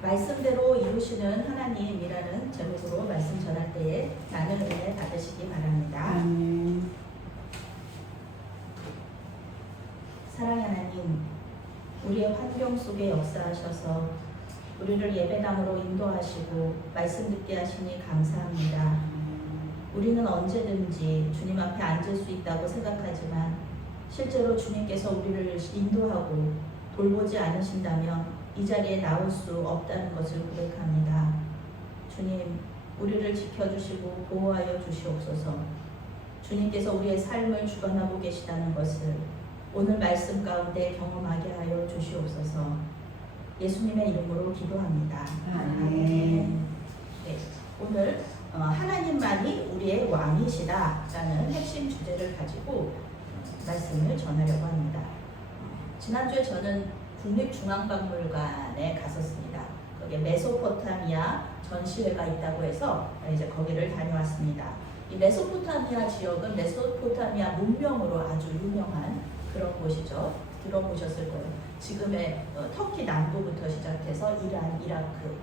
말씀대로 이루시는 하나님이라는 제목으로 말씀 전할 때에 나는 은혜 받으시기 바랍니다. 사랑의 하나님, 우리의 환경 속에 역사하셔서 우리를 예배당으로 인도하시고 말씀 듣게 하시니 감사합니다. 우리는 언제든지 주님 앞에 앉을 수 있다고 생각하지만 실제로 주님께서 우리를 인도하고 돌보지 않으신다면 이 자리에 나올 수 없다는 것을 고백합니다. 주님, 우리를 지켜주시고 보호하여 주시옵소서. 주님께서 우리의 삶을 주관하고 계시다는 것을 오늘 말씀 가운데 경험하게 하여 주시옵소서. 예수님의 이름으로 기도합니다. 아멘. 네, 오늘 하나님만이 우리의 왕이시다라는 핵심 주제를 가지고 말씀을 전하려고 합니다. 지난주에 저는 국립중앙박물관에 갔었습니다. 거기에 메소포타미아 전시회가 있다고 해서 이제 거기를 다녀왔습니다. 이 메소포타미아 지역은 메소포타미아 문명으로 아주 유명한 그런 곳이죠. 들어보셨을 거예요. 지금의 터키 남부부터 시작해서 이란, 이라크,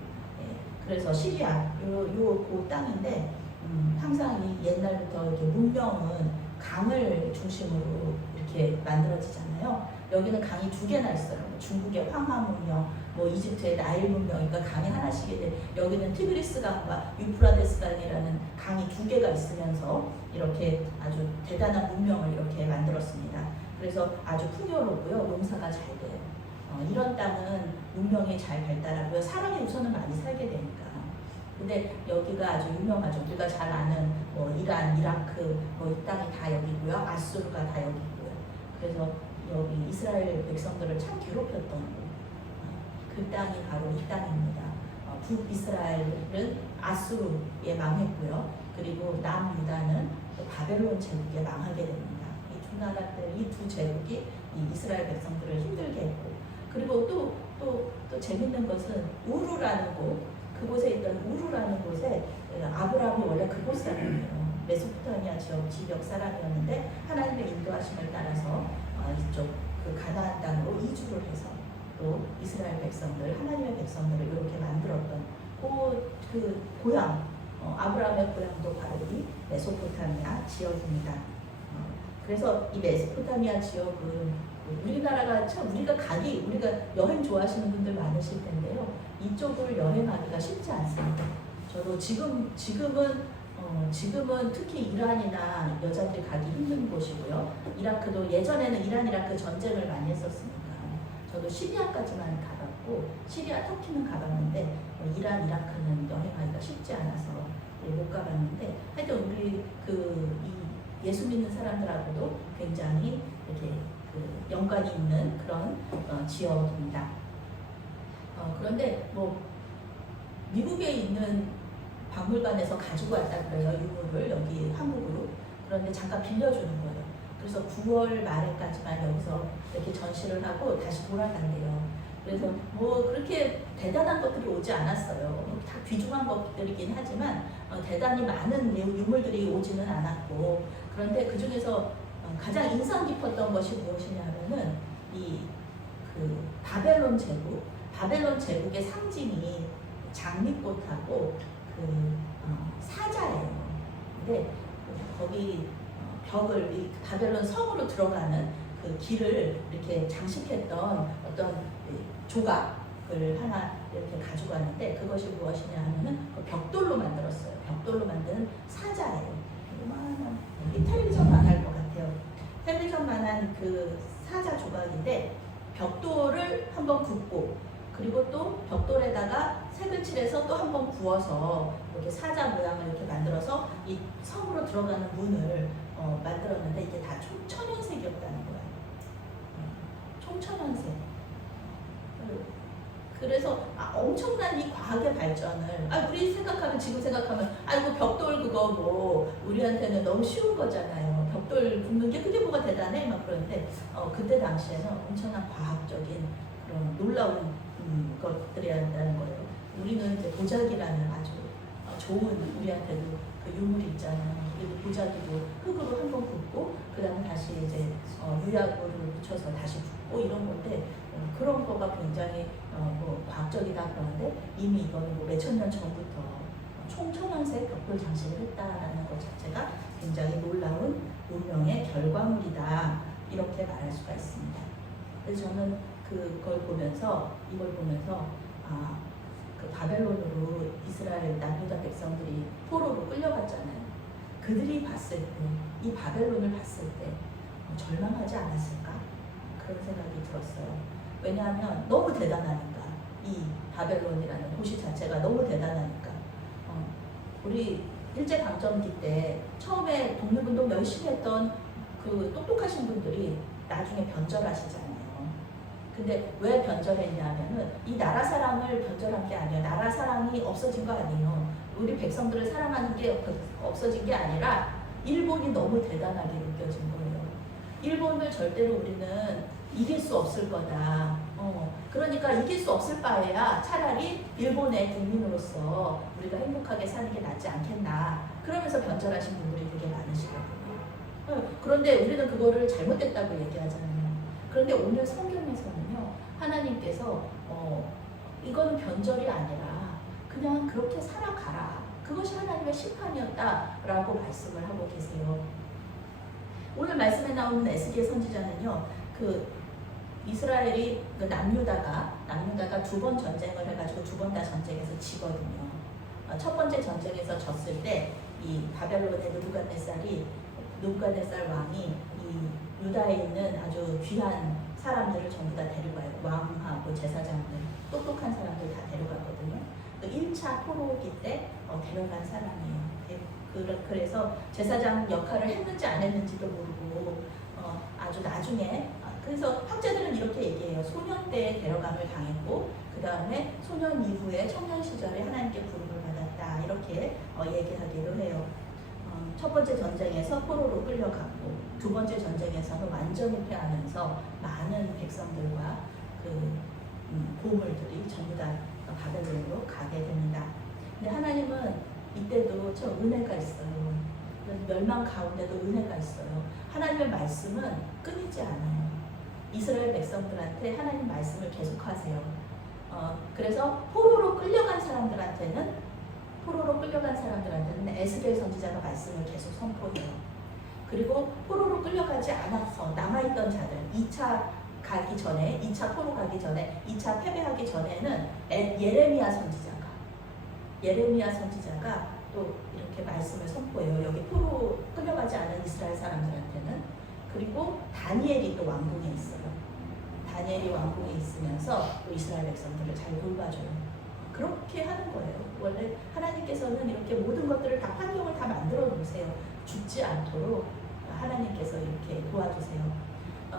그래서 시리아 그 땅인데 항상 이 옛날부터 이렇게 문명은 강을 중심으로 이렇게 만들어지잖아요. 여기는 강이 두 개나 있어요. 중국의 황하 문명, 뭐 이집트의 나일 문명, 그러니까 강이 하나씩인데 여기는 티그리스 강과 유프라데스 강이라는 강이 두 개가 있으면서 이렇게 아주 대단한 문명을 이렇게 만들었습니다. 그래서 아주 풍요롭고요, 농사가 잘 돼요. 이런 땅은 문명이 잘 발달하고요, 사람이 우선은 많이 살게 되니까. 근데 여기가 아주 유명하죠. 우리가 잘 아는 뭐 이란, 이라크, 뭐 이 땅이 다 여기고요, 아수르가 다 여기고요. 그래서 여기 이스라엘 백성들을 참 괴롭혔던 그 땅이 바로 이 땅입니다. 북이스라엘은 아수르에 망했고요. 그리고 남유다는 바벨론 제국에 망하게 됩니다. 이 두 나라들, 이 두 제국이 이 이스라엘 백성들을 힘들게 했고, 그리고 또 재밌는 것은 우르라는 곳, 그곳에 있던 우르라는 곳에 아브라함이 원래 그곳 사람이에요. 메소포타미아 지역 사람이었는데 하나님의 인도하심을 따라서 이쪽 그 가나안 땅으로 이주를 해서 또 이스라엘 백성들, 하나님의 백성들을 이렇게 만들었던 그 고향, 아브라함의 고향도 바로 이 메소포타미아 지역입니다. 그래서 이 메소포타미아 지역은 우리나라가 참 우리가 여행 좋아하시는 분들 많으실 텐데요. 이쪽을 여행하기가 쉽지 않습니다. 저도 지금은 특히 이란이나 여자들이 가기 힘든 곳이고요. 이라크도 예전에는 이란 이라크 전쟁을 많이 했었으니까 저도 시리아까지만 가봤고, 시리아 터키는 가봤는데 이란 이라크는 여행하기가 쉽지 않아서 못 가봤는데, 하여튼 우리 이 예수 믿는 사람들하고도 굉장히 이렇게 연관이 있는 그런 지역입니다. 그런데 뭐 미국에 있는 박물관에서 가지고 왔다 그래요. 유물을 여기 한국으로. 그런데 잠깐 빌려주는 거예요. 그래서 9월 말에까지만 여기서 이렇게 전시를 하고 다시 돌아간대요. 그래서 뭐 그렇게 대단한 것들이 오지 않았어요. 다 귀중한 것들이긴 하지만 대단히 많은 유물들이 오지는 않았고, 그런데 그 중에서 가장 인상 깊었던 것이 무엇이냐면은 그 바벨론 제국의 상징이 장미꽃하고 사자예요. 근데 거기 벽을 바벨론 성으로 들어가는 그 길을 이렇게 장식했던 어떤 조각을 하나 이렇게 가지고 왔는데, 그것이 무엇이냐 하면은 벽돌로 만들었어요. 벽돌로 만든 사자예요. 이만한, 텔레비전만 할 것 같아요. 텔레비전만한 그 사자 조각인데 벽돌을 한번 굽고, 그리고 또 벽돌에다가 색을 칠해서 또 한번 구워서 이렇게 사자 모양을 이렇게 만들어서 이 성으로 들어가는 문을 만들었는데, 이게 다 총천연색이었다는 거예요. 총천연색. 그래서 엄청난 이 과학의 발전을 우리 지금 생각하면 이거 벽돌 그거 뭐 우리한테는 너무 쉬운 거잖아요. 벽돌 굽는 게 그게 뭐가 대단해? 막 그러는데 그때 당시에는 엄청난 과학적인 그런 놀라운 것들이었다는 거예요. 우리는 이제 도자기라는 아주 좋은, 우리한테도 그 유물이 있잖아요. 그리고 도자기도 흙으로 한번 굽고 그 다음에 다시 이제 유약으로 묻혀서 다시 굽고 이런 건데, 그런 거가 굉장히 뭐 과학적이다 그러는데 이미 이거는 뭐 몇천 년 전부터 총천연색 벽돌 장식을 했다라는 것 자체가 굉장히 놀라운 문명의 결과물이다 이렇게 말할 수가 있습니다. 그래서 저는 이걸 보면서 그 바벨론으로 이스라엘 남유다 백성들이 포로로 끌려갔잖아요. 그들이 봤을 때, 이 바벨론을 봤을 때 절망하지 않았을까? 그런 생각이 들었어요. 왜냐하면 너무 대단하니까, 이 바벨론이라는 도시 자체가 너무 대단하니까. 우리 일제강점기 때 처음에 독립운동 열심히 했던 그 똑똑하신 분들이 나중에 변절하시잖아요. 근데 왜 변절했냐면은 이 나라 사랑을 변절한 게 아니에요. 나라 사랑이 없어진 거 아니에요. 우리 백성들을 사랑하는 게 없어진 게 아니라 일본이 너무 대단하게 느껴진 거예요. 일본을 절대로 우리는 이길 수 없을 거다. 그러니까 이길 수 없을 바에야 차라리 일본의 국민으로서 우리가 행복하게 사는 게 낫지 않겠나. 그러면서 변절하신 분들이 되게 많으시거든요. 그런데 우리는 그거를 잘못됐다고 얘기하잖아요. 그런데 오늘 성경에서는요, 하나님께서 이거는 변절이 아니라 그냥 그렇게 살아가라. 그것이 하나님의 심판이었다라고 말씀을 하고 계세요. 오늘 말씀에 나오는 에스겔 선지자는요, 그 이스라엘이 그 남유다가 두 번 전쟁을 해가지고 두 번 다 전쟁에서 지거든요. 첫 번째 전쟁에서 졌을 때 이 바벨론의 느부갓네살 왕이 이 유다에 있는 아주 귀한 사람들을 전부 다 데려가요. 왕하고 제사장들, 똑똑한 사람들 다 데려가거든요. 그 1차 포로기 때 데려간 사람이에요. 그래서 제사장 역할을 했는지 안 했는지도 모르고 아주 나중에, 그래서 학자들은 이렇게 얘기해요. 소년 때 데려감을 당했고 그 다음에 소년 이후에 청년 시절에 하나님께 부름을 받았다 이렇게 얘기하기도 해요. 첫 번째 전쟁에서 포로로 끌려갔고 두 번째 전쟁에서는 완전히 패하면서 많은 백성들과 그 보물들이 전부 다 바벨론으로 가게 됩니다. 근데 하나님은 이때도 저 은혜가 있어요. 멸망 가운데도 은혜가 있어요. 하나님의 말씀은 끊이지 않아요. 이스라엘 백성들한테 하나님 말씀을 계속하세요. 그래서 포로로 끌려간 사람들한테는 에스겔 선지자가 말씀을 계속 선포해요. 그리고 포로로 끌려가지 않아서 남아있던 자들, 2차 가기 전에, 2차 포로 가기 전에, 2차 패배하기 전에는 예레미야 선지자가 또 이렇게 말씀을 선포해요. 여기 포로 끌려가지 않은 이스라엘 사람들한테는. 그리고 다니엘이 또 왕궁에 있어요. 다니엘이 왕궁에 있으면서 또 이스라엘 백성들을 잘 돌봐줘요. 그렇게 하는 거예요. 원래 하나님께서는 이렇게 모든 것들을 다 환경을 다 만들어 놓으세요. 죽지 않도록 하나님께서 이렇게 도와주세요.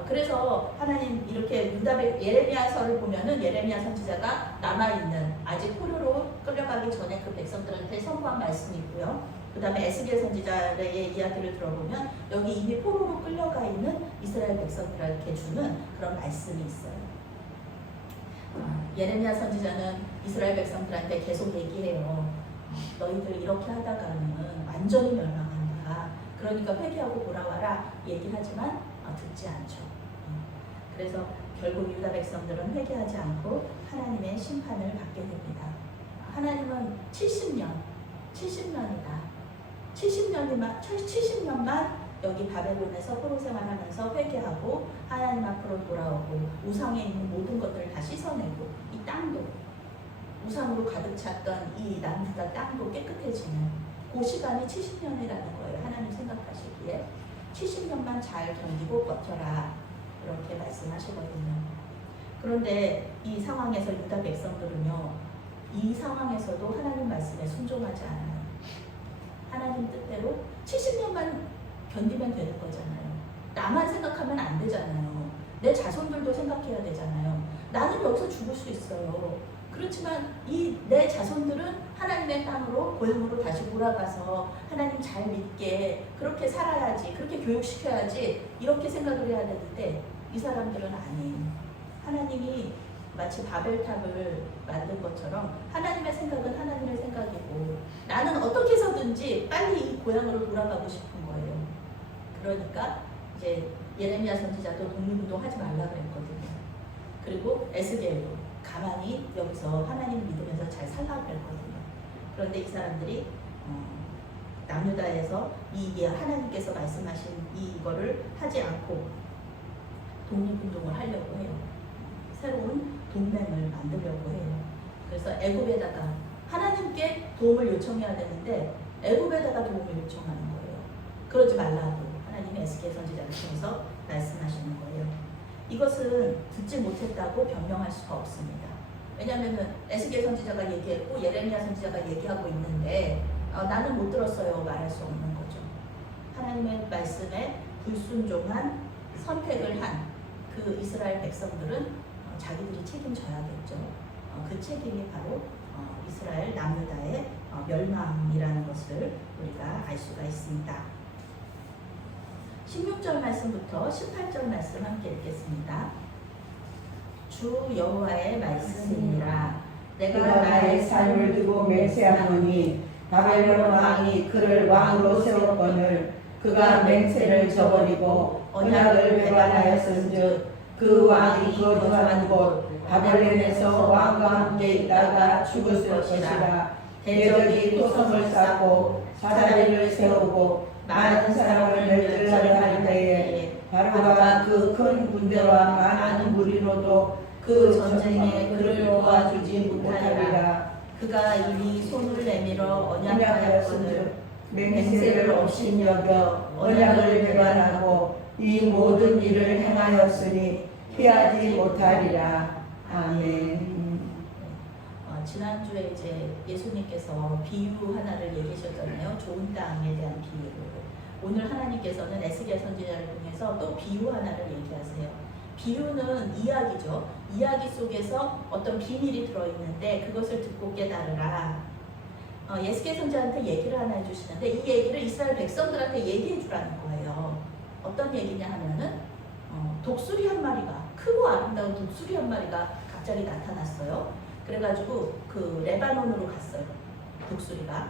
그래서 하나님 이렇게 예레미야서를 보면은 예레미야 선지자가 남아있는 아직 포로로 끌려가기 전에 그 백성들한테 선포한 말씀이 있고요. 그 다음에 에스겔 선지자의 이야기를 들어보면 여기 이미 포로로 끌려가 있는 이스라엘 백성들에게 주는 그런 말씀이 있어요. 예레미야 선지자는 이스라엘 백성들한테 계속 얘기해요. 너희들 이렇게 하다가는 완전히 멸망한다. 그러니까 회개하고 돌아와라 얘기를 하지만 듣지 않죠. 그래서 결국 유다 백성들은 회개하지 않고 하나님의 심판을 받게 됩니다. 하나님은 70년이다. 70년만 여기 바벨론에서 포로 생활하면서 회개하고 하나님 앞으로 돌아오고 우상에 있는 모든 것들을 다 씻어내고 이 땅도 우상으로 가득 찼던 이 남유다 땅도 깨끗해지는 그 시간이 70년이라는 거예요. 하나님 생각하시기에 70년만 잘 견디고 버텨라 이렇게 말씀하시거든요. 그런데 이 상황에서 유다 백성들은요, 이 상황에서도 하나님 말씀에 순종하지 않아요. 하나님 뜻대로 70년만 견디면 되는 거잖아요. 나만 생각하면 안 되잖아요. 내 자손들도 생각해야 되잖아요. 나는 여기서 죽을 수 있어요. 그렇지만 이 내 자손들은 하나님의 땅으로 고향으로 다시 돌아가서 하나님 잘 믿게 그렇게 살아야지, 그렇게 교육시켜야지 이렇게 생각을 해야 되는데 이 사람들은 아니에요. 하나님이 마치 바벨탑을 만든 것처럼 하나님의 생각은 하나님의 생각이고 나는 어떻게 해서든지 빨리 이 고향으로 돌아가고 싶은 거예요. 그러니까 이제 예레미야 선지자도 독립운동 하지 말라 그랬거든요. 그리고 에스겔도 가만히 여기서 하나님을 믿으면서 잘 살라고 했거든요. 그런데 이 사람들이 남유다에서 이 하나님께서 말씀하신 이거를 하지 않고 독립운동을 하려고 해요. 새로운 동맹을 만들려고 해요. 그래서 애굽에다가 하나님께 도움을 요청해야 되는데 애굽에다가 도움을 요청하는 거예요. 그러지 말라고 하나님이 에스겔 선지자를 통해서 말씀하시는 거예요. 이것은 듣지 못했다고 변명할 수가 없습니다. 왜냐하면 에스겔 선지자가 얘기했고 예레미야 선지자가 얘기하고 있는데 나는 못 들었어요 말할 수 없는 거죠. 하나님의 말씀에 불순종한 선택을 한 그 이스라엘 백성들은 자기들이 책임져야겠죠. 그 책임이 바로 이스라엘 남유다의 멸망이라는 것을 우리가 알 수가 있습니다. 16절 말씀부터 18절 말씀 함께 읽겠습니다. 주 여호와의 말씀이니라. 내가 나의 삶을 두고 맹세하노니 바벨론 왕이 그를 왕으로 세웠거늘 그가 맹세를 저버리고 언약을 배반하였은즉 그 왕이 거주하는 곳 바벨론에서 왕과 함께 있다가 죽을 것이라. 대적이 토성을 쌓고 사다리를 세우고 많은 사람을 멸절하려 할 때에 바로가 그 큰 군대와 많은 무리로도 그 전쟁에 그를 도와주지 못하리라. 그가 이미 손을 내밀어 언약하였거늘 맹세를 업신여겨 언약을 배반하고 이 모든 일을 행하였으니 피하지 못하리라. 아멘. 지난주에 이제 예수님께서 비유 하나를 얘기하셨잖아요. 좋은 땅에 대한 비유를. 오늘 하나님께서는 에스겔 선지자를 통해서 또 비유 하나를 얘기하세요. 비유는 이야기죠. 이야기 속에서 어떤 비밀이 들어있는데 그것을 듣고 깨달으라. 에스겔 선지자한테 얘기를 하나 해주시는데 이 얘기를 이스라엘 백성들한테 얘기해 주라는 거예요. 어떤 얘기냐 하면은 독수리 한 마리가, 크고 아름다운 독수리 한 마리가 갑자기 나타났어요. 그래가지고 그 레바논으로 갔어요. 독수리가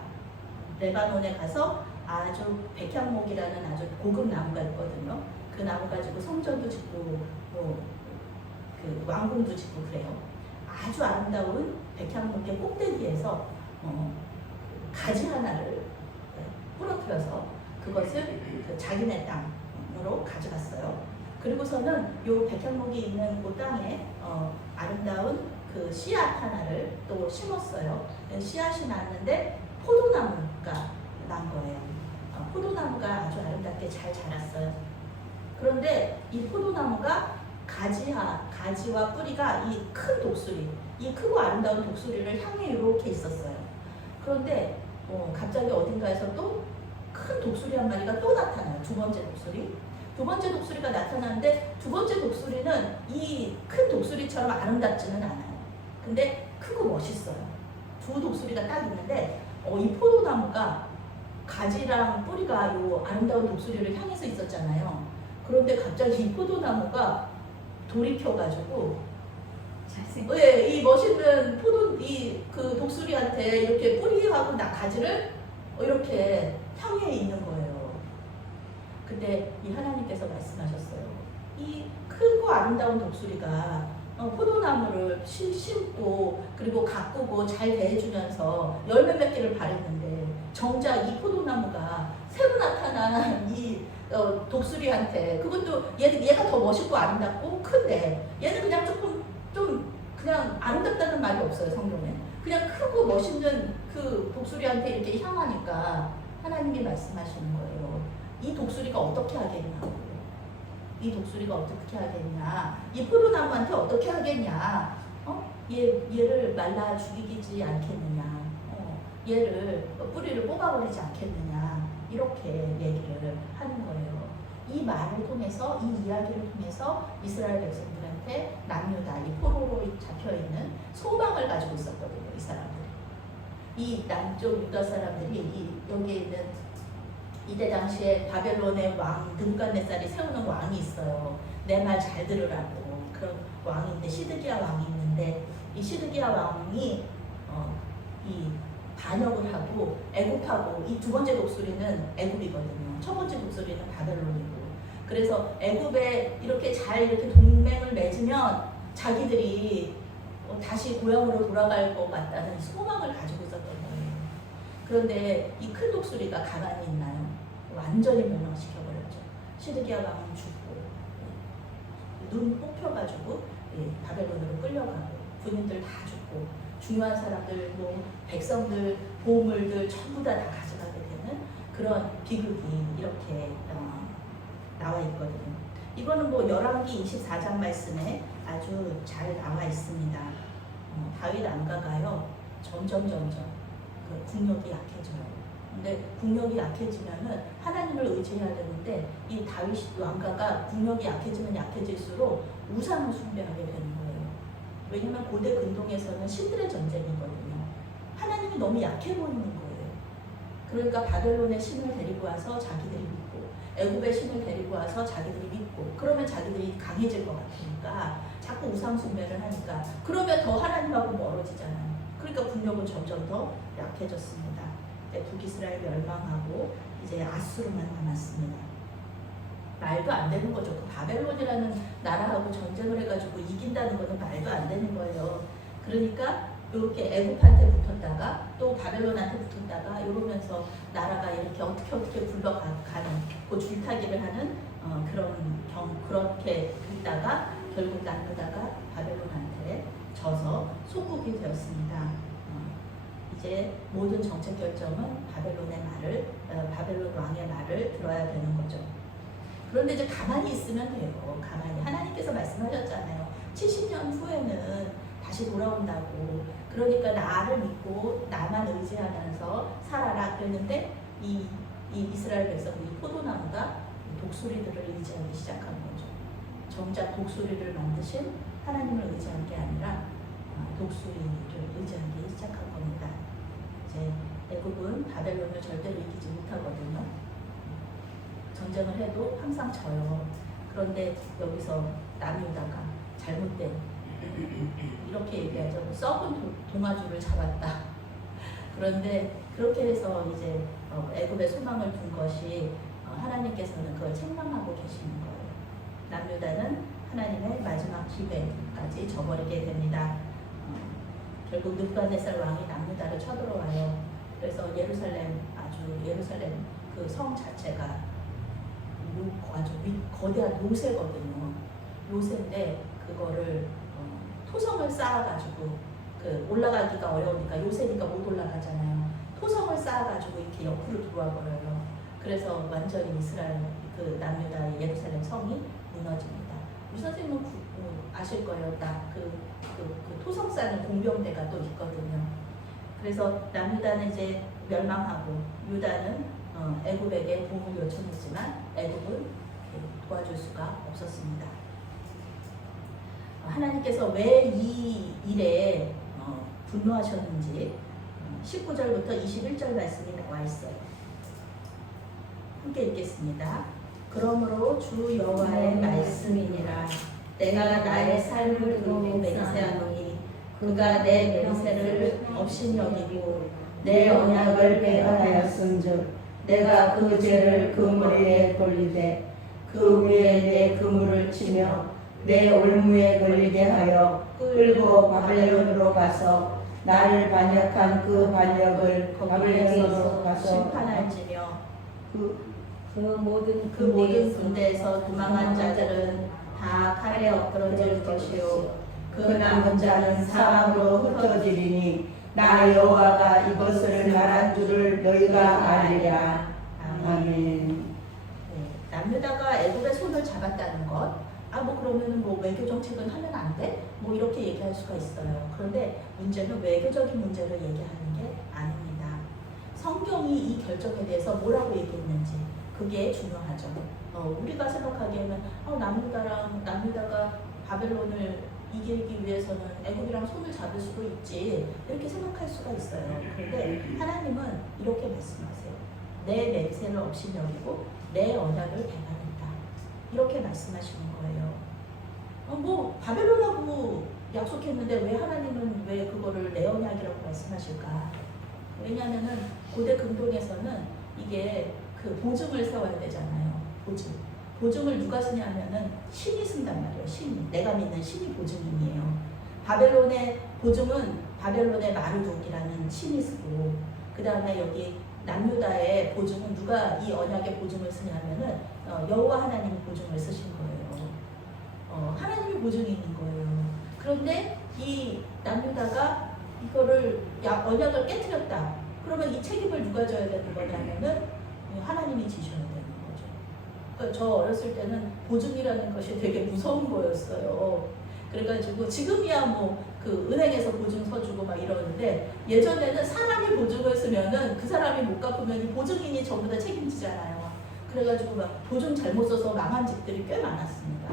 레바논에 가서 아주 백향목이라는 아주 고급 나무가 있거든요. 그 나무 가지고 성전도 짓고 그 왕궁도 짓고 그래요. 아주 아름다운 백향목의 꼭대기에서 가지 하나를 부러뜨려서 그것을 그 자기네 땅으로 가져갔어요. 그리고서는 요 백향목이 있는 그 땅에 아름다운 그 씨앗 하나를 또 심었어요. 씨앗이 났는데 포도나무가 난 거예요. 포도나무가 아주 아름답게 잘 자랐어요. 그런데 이 포도나무가 가지와 뿌리가 이 큰 독수리, 이 크고 아름다운 독수리를 향해 이렇게 있었어요. 그런데 갑자기 어딘가에서 또 큰 독수리 한 마리가 또 나타나요. 두 번째 독수리. 두 번째 독수리가 나타나는데 두 번째 독수리는 이 큰 독수리처럼 아름답지는 않아요. 근데 크고 멋있어요. 두 독수리가 딱 있는데 이 포도나무가 가지랑 뿌리가 요 아름다운 독수리를 향해서 있었잖아요. 그런데 갑자기 이 포도나무가 돌이켜가지고 이 멋있는 그 독수리한테 이렇게 뿌리하고 가지를 이렇게 향해 있는 거예요. 근데 이 하나님께서 말씀하셨어요. 이 크고 아름다운 독수리가 포도나무를 심고 그리고 가꾸고 잘 대해주면서 열매 맺기를 바랬는데 정작 이 포도나무가 새로 나타난 이 독수리한테 그것도 얘가 더 멋있고 아름답고 큰데 얘는 그냥 좀 그냥 아름답다는 말이 없어요. 성경에 그냥 크고 멋있는 그 독수리한테 이렇게 향하니까 하나님이 말씀하시는 거예요. 이 독수리가 어떻게 하겠냐고. 이 독수리가 어떻게 하겠냐. 이 포도나무한테 어떻게 하겠냐. 얘를 말라 죽이지 않겠느냐. 얘를 뿌리를 뽑아버리지 않겠느냐. 이렇게 얘기를 하는 거예요. 이 말을 통해서, 이 이야기를 통해서 이스라엘 백성들한테 남유다, 이 포로로 잡혀있는 소망을 가지고 있었거든요. 이 사람들이. 이 남쪽 유다 사람들이 여기에 있는 이때 당시에 바벨론의 왕 느부갓네살이 세우는 왕이 있어요. 내 말 잘 들으라고. 그런 왕인데 시드기야 왕이 있는데 이 시드기야 왕이 이 반역을 하고 애굽하고 이 두 번째 독수리는 애굽이거든요. 첫 번째 독수리는 바벨론이고. 그래서 애굽에 이렇게 잘 이렇게 동맹을 맺으면 자기들이 다시 고향으로 돌아갈 것 같다는 소망을 가지고 있었던 거예요. 그런데 이 큰 독수리가 가만히 있나요? 완전히 멸망시켜버렸죠. 시드기야 왕은 죽고 눈 뽑혀가지고 바벨론으로 끌려가고 군인들 다 죽고 중요한 사람들, 뭐 백성들, 보물들 전부 다 가져가게 되는 그런 비극이 이렇게 나와 있거든요. 이거는 뭐 열왕기 24장 말씀에 아주 잘 나와 있습니다. 다윗 왕가가요 점점 그 국력이 약해져요. 근데 국력이 약해지면은 하나님을 의지해야 되는데 이 다윗 왕가가 국력이 약해지면 약해질수록 우상을 숭배하게 되는 거예요. 왜냐면 고대 근동에서는 신들의 전쟁이거든요. 하나님이 너무 약해 보이는 거예요. 그러니까 바벨론의 신을 데리고 와서 자기들이 믿고 애굽의 신을 데리고 와서 자기들이 믿고 그러면 자기들이 강해질 것 같으니까 자꾸 우상 숭배를 하니까 그러면 더 하나님하고 멀어지잖아요. 그러니까 국력은 점점 더 약해졌습니다. 북이스라엘 멸망하고 이제 아수르만 남았습니다. 말도 안 되는 거죠. 그 바벨론이라는 나라하고 전쟁을 해가지고 이긴다는 것은 말도 안 되는 거예요. 그러니까 이렇게 애굽한테 붙었다가 또 바벨론한테 붙었다가 이러면서 나라가 이렇게 어떻게 굴러가는 그 줄타기를 하는 그렇게 있다가 결국 남유다가 바벨론한테 져서 속국이 되었습니다. 이제 모든 정책 결정은 바벨론 왕의 말을 들어야 되는 거죠. 그런데 이제 가만히 있으면 돼요. 가만히 하나님께서 말씀하셨잖아요. 70년 후에는 다시 돌아온다고. 그러니까 나를 믿고 나만 의지하면서 살아라 그랬는데 이 이스라엘 백성들이 포도나무가 독수리들을 의지하기 시작한 거죠. 정작 독수리를 만드신 하나님을 의지한 게 아니라 독수리를 의지하기 시작한 겁니다. 이제 애굽은 바벨론을 절대로 이기지 못하거든요. 전쟁을 해도 항상 져요. 그런데 여기서 남유다가 잘못된 이렇게 얘기하죠. 썩은 동아줄을 잡았다. 그런데 그렇게 해서 이제 애굽에 소망을 둔 것이 하나님께서는 그걸 책망하고 계시는 거예요. 남유다는 하나님의 마지막 기회까지 저버리게 됩니다. 결국 느부갓네살 왕이 남유다를 쳐들어와요. 그래서 예루살렘 그 성 자체가 아주 거대한 요새거든요. 요새인데 그거를 토성을 쌓아가지고 올라가기가 어려우니까 요새니까 못 올라가잖아요. 토성을 쌓아가지고 이렇게 옆으로 들어와 버려요. 그래서 완전히 이스라엘 남유다의 예루살렘 성이 무너집니다. 우리 선생님은 아실 거예요. 그 토성 쌓는 공병대가 또 있거든요. 그래서 남유다는 이제 멸망하고 유다는 애굽에게 도움을 요청했지만 애굽은 도와줄 수가 없었습니다. 하나님께서 왜 이 일에 분노하셨는지 19절부터 21절 말씀이 나와 있어요. 함께 읽겠습니다. 그러므로 주 여호와의 말씀이니라. 내가 나의 삶을 두고 맹세하노니 그가 내 맹세를 없인 여기고 내 언약을 배반하였은즉 내가 그 죄를 그 머리에 돌리되 그 위에 내 그물을 치며 내 올무에 걸리게 하여 끌고 바벨론으로 가서 나를 반역한 그 반역을 바벨론으로 가서 심판할지며 그 모든 군대에서 도망한 자들은 다 칼에 엎드러질 것이요 그 남은 자는 사망으로 흩어지리니 나 여호와가 이것을 말한 줄을 너희가 알리라. 아멘. 남유다가 애굽의 손을 잡았다는 것, 그러면은 외교 정책은 하면 안 돼? 이렇게 얘기할 수가 있어요. 그런데 문제는 외교적인 문제를 얘기하는 게 아닙니다. 성경이 이 결정에 대해서 뭐라고 얘기했는지 그게 중요하죠. 우리가 생각하기에는 남유다가 바벨론을 이기기 위해서는 애굽이랑 손을 잡을 수도 있지 이렇게 생각할 수가 있어요. 그런데 하나님은 이렇게 말씀하세요. 내 맹세를 없인 여기고 내 언약을 배반했다. 이렇게 말씀하시는 거예요. 바벨론하고 약속했는데 왜 하나님은 왜 그거를 내 언약이라고 말씀하실까? 왜냐하면은 고대 근동에서는 이게 그 보증을 세워야 되잖아요. 보증. 보증을 누가 쓰냐면은 신이 쓴단 말이에요. 신이. 내가 믿는 신이 보증인이에요. 바벨론의 보증은 바벨론의 마르둑이라는 신이 쓰고, 그 다음에 여기 남유다의 보증은 누가 이 언약의 보증을 쓰냐면은 여호와 하나님이 보증을 쓰신 거예요. 하나님이 보증이 있는 거예요. 그런데 이 남유다가 이거를 언약을 깨트렸다. 그러면 이 책임을 누가 져야 되는 거냐면은 하나님이 지셔야 되는 거죠. 그러니까 저 어렸을 때는 보증이라는 것이 되게 무서운 거였어요. 그래가지고 지금이야 뭐 그 은행에서 보증 서주고 막 이러는데, 예전에는 사람이 보증을 쓰면은 그 사람이 못 갚으면 이 보증인이 전부 다 책임지잖아요. 그래가지고 막 보증 잘못 써서 망한 집들이 꽤 많았습니다.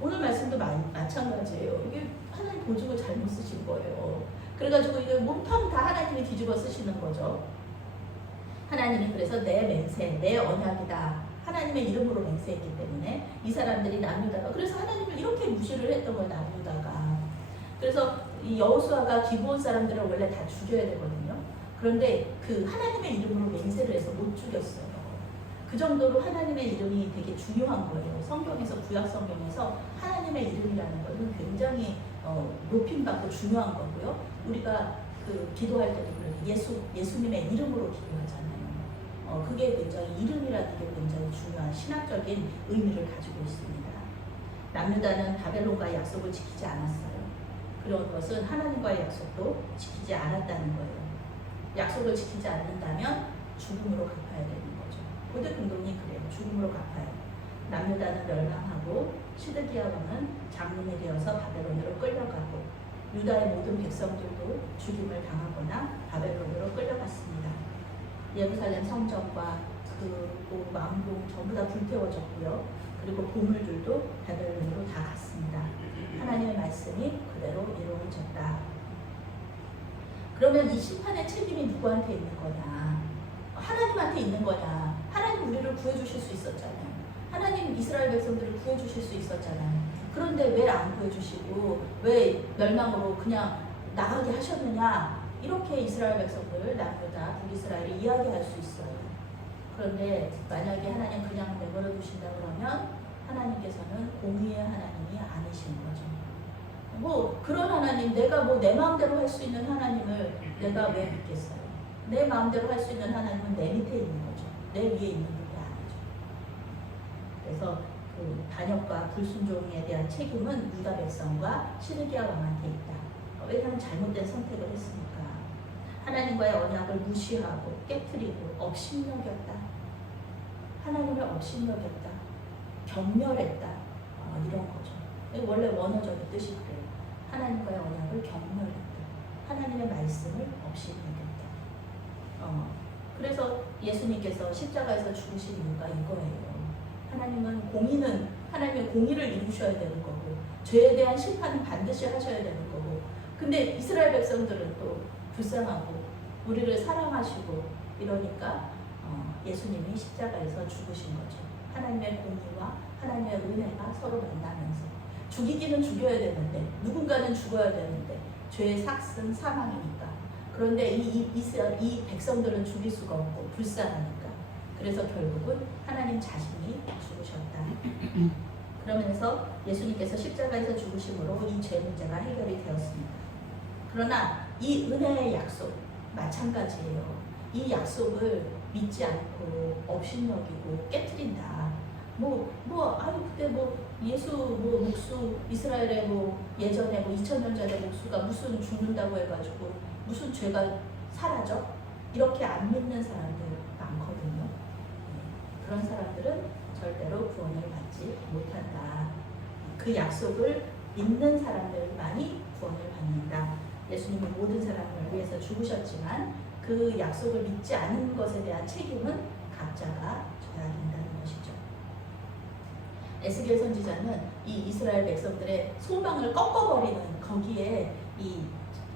오늘 말씀도 마찬가지예요. 이게 하나님 보증을 잘못 쓰신 거예요. 그래가지고 이게 몸통 다 하나님이 뒤집어 쓰시는 거죠. 하나님이 그래서 내 맹세, 내 언약이다. 하나님의 이름으로 맹세했기 때문에 이 사람들이 남유다가, 그래서 하나님을 이렇게 무시를 했던 거예요. 남유다가. 그래서 이 여호수아가 기브온 사람들을 원래 다 죽여야 되거든요. 그런데 그 하나님의 이름으로 맹세를 해서 못 죽였어요. 그 정도로 하나님의 이름이 되게 중요한 거예요. 성경에서, 구약 성경에서 하나님의 이름이라는 것은 굉장히 높임받고 중요한 거고요. 우리가 그 기도할 때도 그래요. 예수님의 이름으로 기도하잖아요. 그게 굉장히, 이름이라는 게 굉장히 중요한 신학적인 의미를 가지고 있습니다. 남유다는 바벨론과의 약속을 지키지 않았어요. 그런 것은 하나님과의 약속도 지키지 않았다는 거예요. 약속을 지키지 않는다면 죽음으로 갚아야 되는 거죠. 고대 근동이 그래요. 죽음으로 갚아요. 남유다는 멸망하고 시드기야 왕은 장군이 되어서 바벨론으로 끌려가고, 유다의 모든 백성들도 죽임을 당하거나 바벨론으로 끌려갔습니다. 예루살렘 성전과 그 왕궁 전부 다 불태워졌고요. 그리고 보물들도 바벨론으로 다 갔습니다. 하나님의 말씀이 그대로 이루어졌다. 그러면 이 심판의 책임이 누구한테 있는 거냐? 하나님한테 있는 거냐? 하나님 우리를 구해주실 수 있었잖아요. 하나님 이스라엘 백성들을 구해주실 수 있었잖아요. 그런데 왜 안 구해주시고 왜 멸망으로 그냥 나가게 하셨느냐? 이렇게 이스라엘 백성들을, 남유다, 북이스라엘이 이야기할 수 있어요. 그런데 만약에 하나님 그냥 내버려 두신다 그러면 하나님께서는 공의의 하나님이 아니신 거죠. 뭐 그런 하나님, 내가 뭐 내 마음대로 할 수 있는 하나님을 내가 왜 믿겠어요? 내 마음대로 할 수 있는 하나님은 내 밑에 있는 거죠. 내 위에 있는 분이 아니죠. 그래서 그 반역과 불순종에 대한 책임은 유다 백성과 시드기야 왕한테 있다. 왜냐하면 잘못된 선택을 했으니까. 하나님과의 언약을 무시하고 깨트리고 업신여겼다. 하나님을 업신여겼다. 경멸했다. 이런 거죠. 원래 원어적인 뜻이 그래요. 하나님과의 언약을 경멸했다. 하나님의 말씀을 업신여겼다. 그래서 예수님께서 십자가에서 죽으신 이유가 이거예요. 하나님의 공의를 이루셔야 되는 거고, 죄에 대한 심판은 반드시 하셔야 되는 거고, 근데 이스라엘 백성들은 또 불쌍하고 우리를 사랑하시고 이러니까 예수님이 십자가에서 죽으신 거죠. 하나님의 공의와 하나님의 은혜가 서로 만나면서, 죽이기는 죽여야 되는데, 누군가는 죽어야 되는데 죄의 삭슨 사망이니까. 그런데 이 백성들은 죽일 수가 없고 불쌍하니까. 그래서 결국은 하나님 자신이 죽으셨다. 그러면서 예수님께서 십자가에서 죽으심으로 이 죄 문제가 해결이 되었습니다. 그러나 이 은혜의 약속 마찬가지예요. 이 약속을 믿지 않고 업신여기고 깨트린다. 그때 예수 목수, 이스라엘의 예전에 2000년 전의 목수가 무슨 죽는다고 해가지고 무슨 죄가 사라져? 이렇게 안 믿는 사람들 많거든요. 그런 사람들은 절대로 구원을 받지 못한다. 그 약속을 믿는 사람들만이 구원을 받는다. 예수님은 모든 사람을 위해서 죽으셨지만 그 약속을 믿지 않은 것에 대한 책임은 각자가 져야 된다는 것이죠. 에스겔 선지자는 이 이스라엘 백성들의 소망을 꺾어버리는 거기에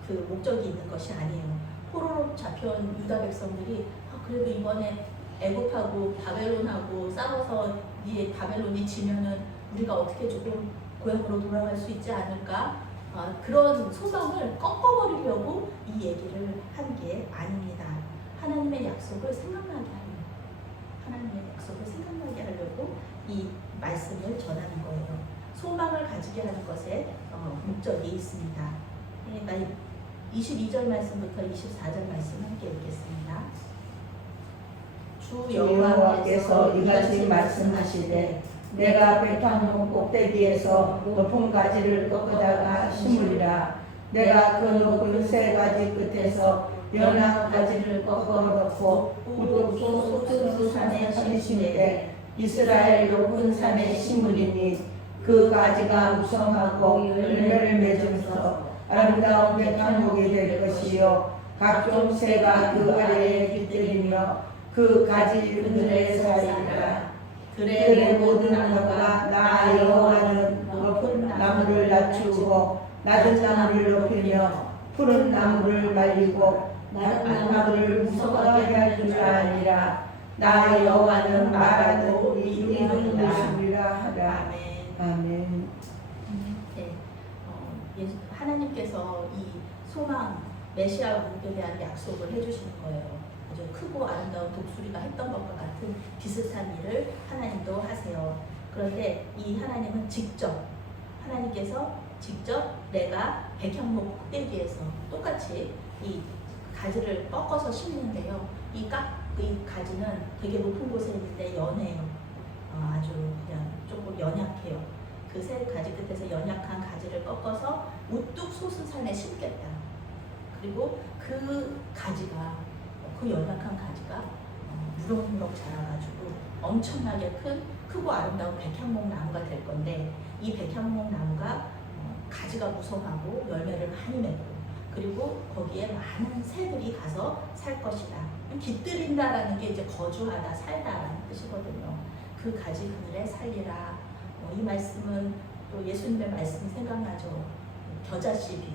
그 목적이 있는 것이 아니에요. 포로로 잡혀온 유다 백성들이 그래도 이번에 애굽하고 바벨론하고 싸워서 이 바벨론이 지면은 우리가 어떻게 조금 고향으로 돌아갈 수 있지 않을까? 그런 소망을 꺾어버리려고 이 얘기를 한 게 아닙니다. 하나님의 약속을 생각나게 하는, 하나님의 약속을 생각나게 하려고 이 말씀을 전하는 거예요. 소망을 가지게 하는 것에 목적이 있습니다. 22절 말씀부터 24절 말씀 함께 읽겠습니다. 주 여호와께서 이같이 말씀하시되 내가 백향목 꼭대기에서 높은 가지를 꺾다가 심으리라. 내가 그 높은 세 가지 끝에서 연한 가지를 꺾어 놓고 우뚝 솟은 산에 심으되 이스라엘 높은 산에 심으리니 그 가지가 무성하고 열매를 맺으면서 아름다운 백향목이 될 것이요 각종 새가 그 아래에 깃들이며 그 가지 그늘에 살리라. 들의 모든 나무가 나 여호와는 높은 나무를 낮추고 낮은 나무를 높이며 푸른 나무를 말리고 낮은 나무를 무성하게 할 줄 아니라. 나 여호와는 말하고 이루는 것이라 하라. 아멘. 아멘. 네, 하나님께서 이 소망 메시아 왕국에 대한 약속을 해주시는 거예요. 아주 크고 아름다운 독수리가 했던 것과 같은 비슷한 일을 하나님도 하세요. 그런데 이 하나님은 하나님께서 직접 내가 백향목 꼭대기에서 똑같이 이 가지를 꺾어서 심는데요. 이 가지는 되게 높은 곳에 있는데 연해요. 아주 그냥 조금 연약해요. 그 세 가지 끝에서 연약한 가지를 꺾어서 우뚝 솟은 산에 심겠다. 그리고 그 가지가 그 연약한 가지가 무럭무럭 자라가지고 엄청나게 크고 아름다운 백향목 나무가 될 건데, 이 백향목 나무가 가지가 무성하고 열매를 많이 맺고 그리고 거기에 많은 새들이 가서 살 것이다. 깃들인다라는 게 이제 거주하다, 살다라는 뜻이거든요. 그 가지 그늘에 살리라. 이 말씀은 또 예수님의 말씀 생각나죠. 겨자씨 비유.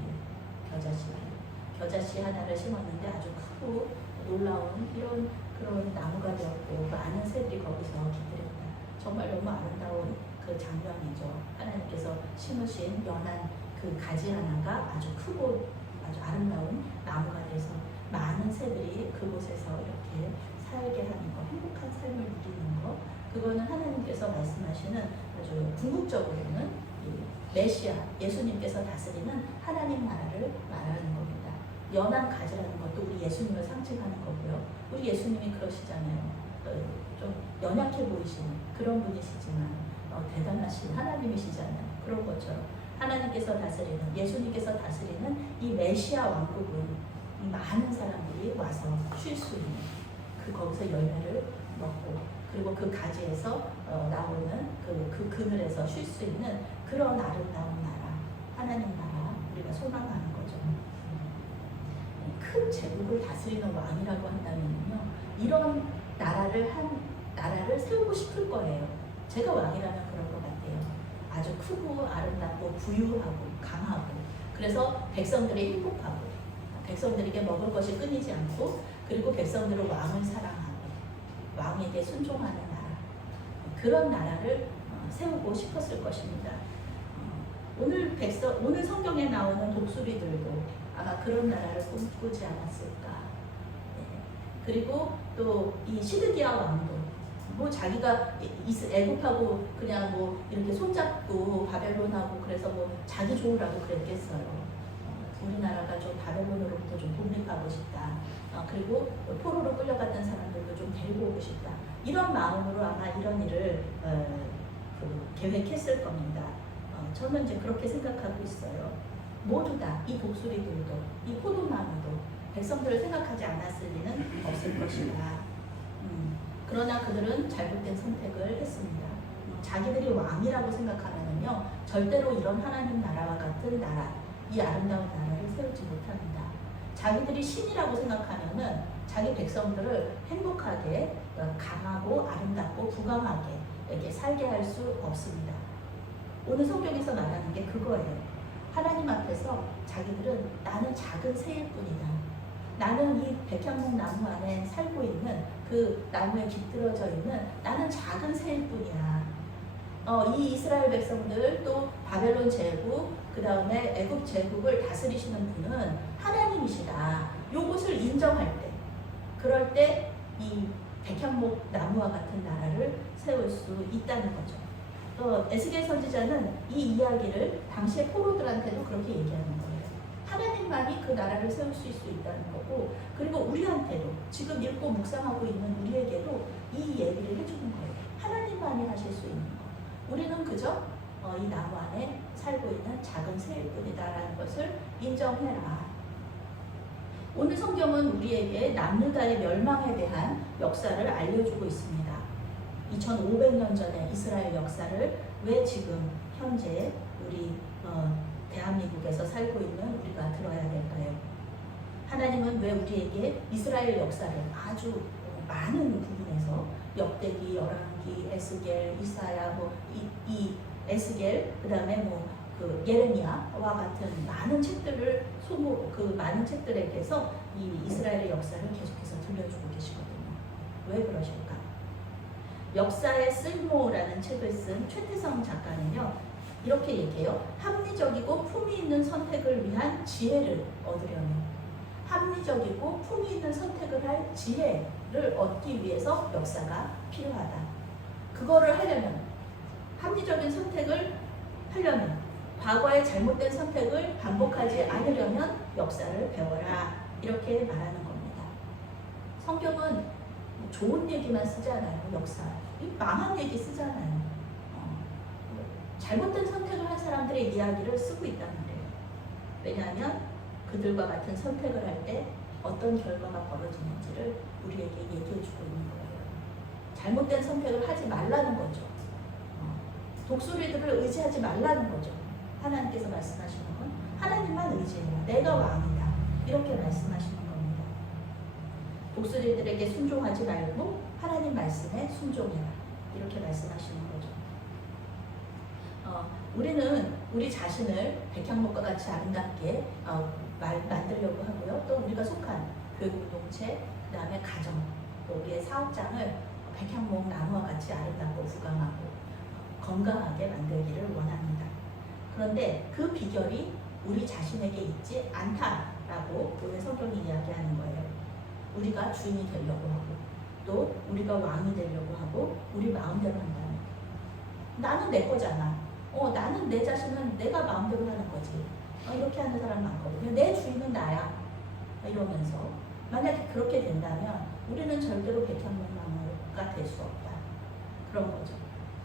겨자씨 하나를 심었는데 아주 크고 놀라운 이런 그런 나무가 되었고 많은 새들이 거기서 깃들였다. 정말 너무 아름다운 그 장면이죠. 하나님께서 심으신 연한 그 가지 하나가 아주 크고 아주 아름다운 나무가 돼서 많은 새들이 그곳에서 이렇게 살게 하는 것, 행복한 삶을 누리는 것, 그거는 하나님께서 말씀하시는 아주 궁극적으로는 메시아, 예수님께서 다스리는 하나님 나라를 말하는 겁니다. 연한 가지라는 것도 우리 예수님을 상징하는 거고요. 우리 예수님이 그러시잖아요. 좀 연약해 보이시는 그런 분이시지만 대단하신 하나님이시잖아요. 그런 것처럼 하나님께서 다스리는, 예수님께서 다스리는 이 메시아 왕국은 이 많은 사람들이 와서 쉴 수 있는, 거기서 열매를 먹고 그리고 그 가지에서 나오는 그 그늘에서 쉴 수 있는 그런 아름다운 나라, 하나님 나라 우리가 소망하는 거죠. 큰 제국을 다스리는 왕이라고 한다면요, 이런 나라를 세우고 싶을 거예요. 제가 왕이라면 그럴 것 같아요. 아주 크고 아름답고 부유하고 강하고, 그래서 백성들이 행복하고 백성들에게 먹을 것이 끊이지 않고, 그리고 백성들은 왕을 사랑하고 왕에게 순종하는 나라, 그런 나라를 세우고 싶었을 것입니다. 오늘 성경에 나오는 독수리들도 아마 그런 나라를 꿈꾸지 않았을까. 네. 그리고 또 이 시드기야 왕도 자기가 애굽하고 그냥 이렇게 손잡고 바벨론하고 그래서 자기 좋으라고 그랬겠어요. 우리나라가 좀 바벨론으로부터 좀 독립하고 싶다. 그리고 포로로 끌려갔던 사람들도 좀 데리고 오고 싶다. 이런 마음으로 아마 이런 일을 계획했을 겁니다. 저는 이제 그렇게 생각하고 있어요. 모두 다, 이 독수리들도, 이 포도나무도 백성들을 생각하지 않았을 리는 없을 것이다. 그러나 그들은 잘못된 선택을 했습니다. 자기들이 왕이라고 생각하면요, 절대로 이런 하나님 나라와 같은 나라, 이 아름다운 나라를 세우지 못합니다. 자기들이 신이라고 생각하면은 자기 백성들을 행복하게, 강하고 아름답고 부강하게 이렇게 살게 할 수 없습니다. 오늘 성경에서 말하는 게 그거예요. 하나님 앞에서 자기들은 나는 작은 새일 뿐이다. 나는 이 백향목 나무 안에 살고 있는 그 나무에 깃들어져 있는 나는 작은 새일 뿐이야. 이 이스라엘 백성들, 또 바벨론 제국, 그 다음에 애굽 제국을 다스리시는 분은 하나님이시다. 요것을 인정할 때, 그럴 때 이 백향목 나무와 같은 나라를 세울 수 있다는 거죠. 또 에스겔 선지자는 이 이야기를 당시의 포로들한테도 그렇게 얘기하는 거예요. 하나님만이 그 나라를 세울 수 있다는 거고, 그리고 우리한테도 지금 읽고 묵상하고 있는 우리에게도 이 얘기를 해주는 거예요. 하나님만이 하실 수 있는 거. 우리는 그저 이 나무 안에 살고 있는 작은 새일 뿐이다라는 것을 인정해라. 오늘 성경은 우리에게 남유다의 멸망에 대한 역사를 알려주고 있습니다. 2500년 전의 이스라엘 역사를 왜 지금 현재 우리 대한민국에서 살고 있는 우리가 들어야 될까요? 하나님은 왜 우리에게 이스라엘 역사를 아주 많은 부분에서 역대기, 열왕기, 에스겔, 이사야, 이 에스겔, 그다음에 그 예레미야와 같은 많은 책들을 그 많은 책들에게서 이 이스라엘의 역사를 계속해서 들려주고 계시거든요. 왜 그러실까? 역사의 쓸모라는 책을 쓴 최태성 작가는요, 이렇게 얘기해요. 합리적이고 품위 있는 선택을 위한 지혜를 얻으려면, 합리적이고 품위 있는 선택을 할 지혜를 얻기 위해서 역사가 필요하다. 그거를 하려면, 합리적인 선택을 하려면, 과거의 잘못된 선택을 반복하지 않으려면 역사를 배워라. 이렇게 말하는 겁니다. 성경은 좋은 얘기만 쓰지 않아요. 역사. 망한 얘기 쓰잖아요. 잘못된 선택을 한 사람들의 이야기를 쓰고 있단 말이에요. 왜냐하면 그들과 같은 선택을 할 때 어떤 결과가 벌어지는지를 우리에게 얘기해주고 있는 거예요. 잘못된 선택을 하지 말라는 거죠. 독수리들을 의지하지 말라는 거죠. 하나님께서 말씀하시는 건 하나님만 의지해라. 내가 왕이다. 이렇게 말씀하시는 겁니다. 독수리들에게 순종하지 말고 하나님 말씀에 순종해라. 이렇게 말씀하시는 거죠. 우리는 우리 자신을 백향목과 같이 아름답게 만들려고 하고요. 또 우리가 속한 교육공동체, 그 다음에 가정, 또 우리의 사업장을 백향목 나무와 같이 아름답고 부강하고 건강하게 만들기를 원합니다. 그런데 그 비결이 우리 자신에게 있지 않다라고 오늘 성경이 이야기하는 거예요. 우리가 주인이 되려고 하고, 또 우리가 왕이 되려고 하고, 우리 마음대로 한다는 거예요. 나는 내 거잖아. 나는 내 자신은 내가 마음대로 하는 거지. 이렇게 하는 사람 많거든요. 내 주인은 나야. 이러면서 만약에 그렇게 된다면 우리는 절대로 백향목나무가 될 수 없다. 그런 거죠.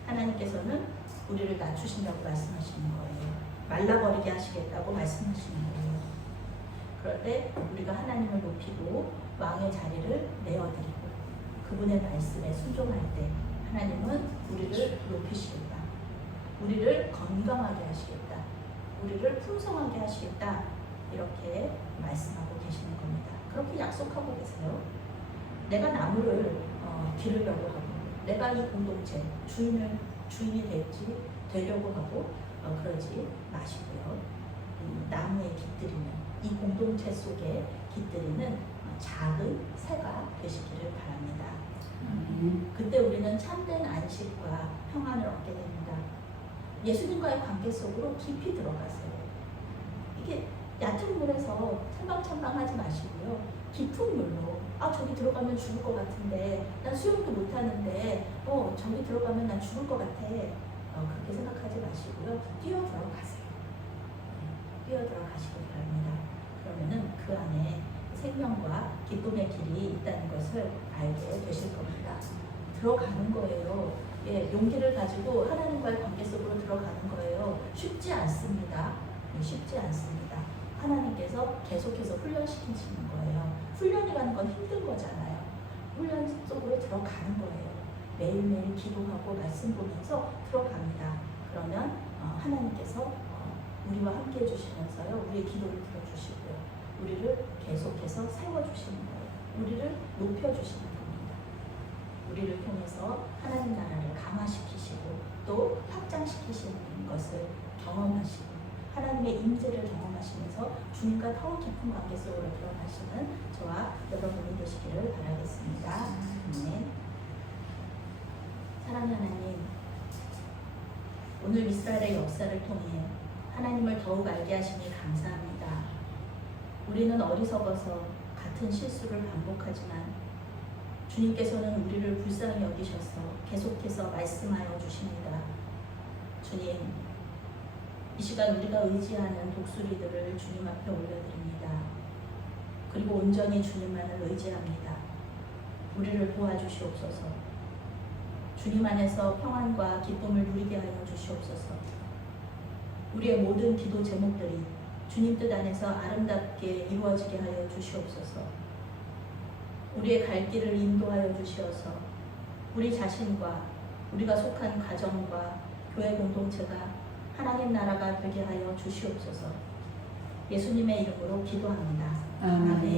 하나님께서는 우리를 낮추신다고 말씀하시는 거예요. 말라버리게 하시겠다고 말씀하시는 거예요. 그럴 때 우리가 하나님을 높이고 왕의 자리를 내어드리고 그분의 말씀에 순종할 때 하나님은 우리를 높이시겠다. 우리를 건강하게 하시겠다. 우리를 풍성하게 하시겠다. 이렇게 말씀하고 계시는 겁니다. 그렇게 약속하고 계세요. 내가 나무를 기르려고 하고, 내가 이 공동체 주인이 되려고 하고 그러지 마시고요. 나무에 깃들이는 이 공동체 속에 깃들이는 작은 새가 되시기를 바랍니다. 그때 우리는 참된 안식과 평안을 얻게 됩니다. 예수님과의 관계 속으로 깊이 들어가세요. 이게 얕은 물에서 찰방찰방하지 마시고요. 깊은 물로 저기 들어가면 죽을 것 같은데 난 수영도 못하는데 저기 들어가면 난 죽을 것 같아. 그렇게 생각하지 마시고요. 뛰어들어가세요. 뛰어들어가시기 바랍니다. 그러면은 그 안에 생명과 기쁨의 길이 있다는 것을 알게 되실 겁니다. 들어가는 거예요. 용기를 가지고 하나님과의 관계 속으로 들어가는 거예요. 쉽지 않습니다. 쉽지 않습니다. 하나님께서 계속해서 훈련시키시는 거예요. 훈련이라는 건 힘든 거잖아요. 훈련 속으로 들어가는 거예요. 매일매일 기도하고 말씀 보면서 들어갑니다. 그러면 하나님께서 우리와 함께 해주시면서요. 우리의 기도를 들어주시고요. 우리를 계속해서 세워주시는 거예요. 우리를 높여주시는 겁니다. 우리를 통해서 하나님 나라를 강화시키시고 또 확장시키시는 것을 경험하시고 하나님의 임재를 경험하시면서 주님과 더 깊은 관계 속으로 들어가시는 저와 여러분이 되시기를 바라겠습니다. 아멘. 사랑하는 하나님, 오늘 이스라엘의 역사를 통해 하나님을 더욱 알게 하시니 감사합니다. 우리는 어리석어서 같은 실수를 반복하지만 주님께서는 우리를 불쌍히 여기셔서 계속해서 말씀하여 주십니다. 주님, 이 시간 우리가 의지하는 독수리들을 주님 앞에 올려드립니다. 그리고 온전히 주님만을 의지합니다. 우리를 도와주시옵소서. 주님 안에서 평안과 기쁨을 누리게 하여 주시옵소서. 우리의 모든 기도 제목들이 주님 뜻 안에서 아름답게 이루어지게 하여 주시옵소서. 우리의 갈 길을 인도하여 주시어서 우리 자신과 우리가 속한 가정과 교회 공동체가 하나님 나라가 되게 하여 주시옵소서. 예수님의 이름으로 기도합니다. 아멘. 아멘.